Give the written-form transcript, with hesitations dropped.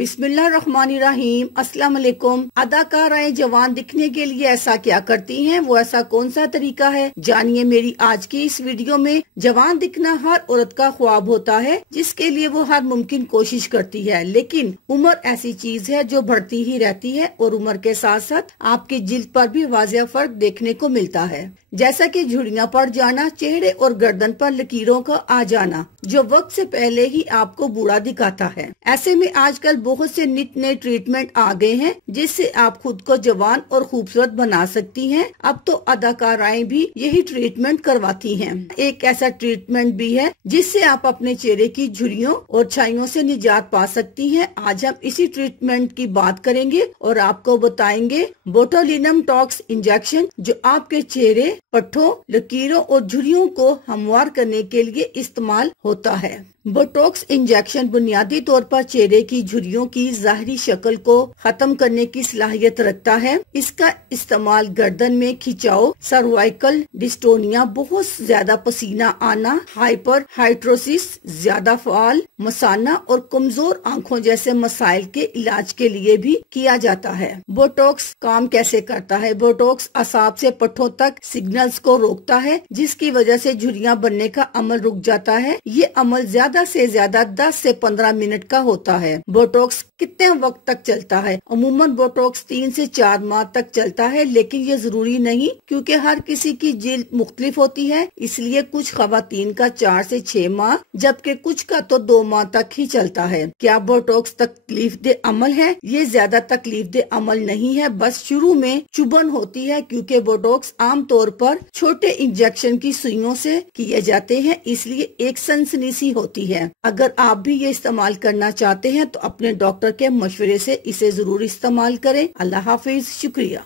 बिस्मिल्लाहिर्रहमानिर्रहीम। अस्सलाम वालेकुम। अदाकाराएं जवान दिखने के लिए ऐसा क्या करती हैं? वो ऐसा कौन सा तरीका है? जानिए मेरी आज की इस वीडियो में। जवान दिखना हर औरत का ख्वाब होता है, जिसके लिए वो हर मुमकिन कोशिश करती है, लेकिन उम्र ऐसी चीज है जो बढ़ती ही रहती है और उम्र के साथ साथ आपकी जिल्द पर भी वाज़ेह फर्क देखने को मिलता है, जैसा कि झुर्रियां पड़ जाना, चेहरे और गर्दन पर लकीरों का आ जाना, जो वक्त से पहले ही आपको बूढ़ा दिखाता है। ऐसे में आजकल बहुत से नित नए ट्रीटमेंट आ गए हैं, जिससे आप खुद को जवान और खूबसूरत बना सकती हैं। अब तो अदाकाराएं भी यही ट्रीटमेंट करवाती हैं। एक ऐसा ट्रीटमेंट भी है जिससे आप अपने चेहरे की झुर्रियों और छाइयों से निजात पा सकती हैं। आज हम इसी ट्रीटमेंट की बात करेंगे और आपको बताएंगे बोटुलिनम टॉक्स इंजेक्शन, जो आपके चेहरे, पट्टों, लकीरों और झुर्रियों को हमवार करने के लिए इस्तेमाल होता है। बोटॉक्स इंजेक्शन बुनियादी तौर पर चेहरे की झुर्रियों की जाहिरी शक्ल को खत्म करने की सलाहियत रखता है। इसका इस्तेमाल गर्दन में खिंचाव, सर्वाइकल डिस्टोनिया, बहुत ज्यादा पसीना आना, हाइपर हाइड्रोसिस, ज्यादा फाल, मसाना और कमजोर आंखों जैसे मसाइल के इलाज के लिए भी किया जाता है। बोटॉक्स काम कैसे करता है? बोटॉक्स असाब से पट्टों तक सिग्नल्स को रोकता है, जिसकी वजह से झुर्रियां बनने का अमल रुक जाता है। ये अमल ज्यादा से ज्यादा 10 से 15 मिनट का होता है। बोटॉक्स कितने वक्त तक चलता है? अमूमन बोटॉक्स 3 से 4 माह तक चलता है, लेकिन ये जरूरी नहीं, क्योंकि हर किसी की जिल्द मुख्तलिफ होती है। इसलिए कुछ खवातीन का 4 से 6 माह, जबकि कुछ का तो 2 माह तक ही चलता है। क्या बोटॉक्स तकलीफ दे अमल है? ये ज्यादा तकलीफ दे अमल नहीं है, बस शुरू में चुभन होती है, क्योंकि बोटॉक्स आमतौर पर छोटे इंजेक्शन की सुइयों से किए जाते हैं, इसलिए एक सनसनी सी होती है। अगर आप भी ये इस्तेमाल करना चाहते हैं तो अपने डॉक्टर के मशवरे से इसे जरूर इस्तेमाल करें। अल्लाह हाफिज। शुक्रिया।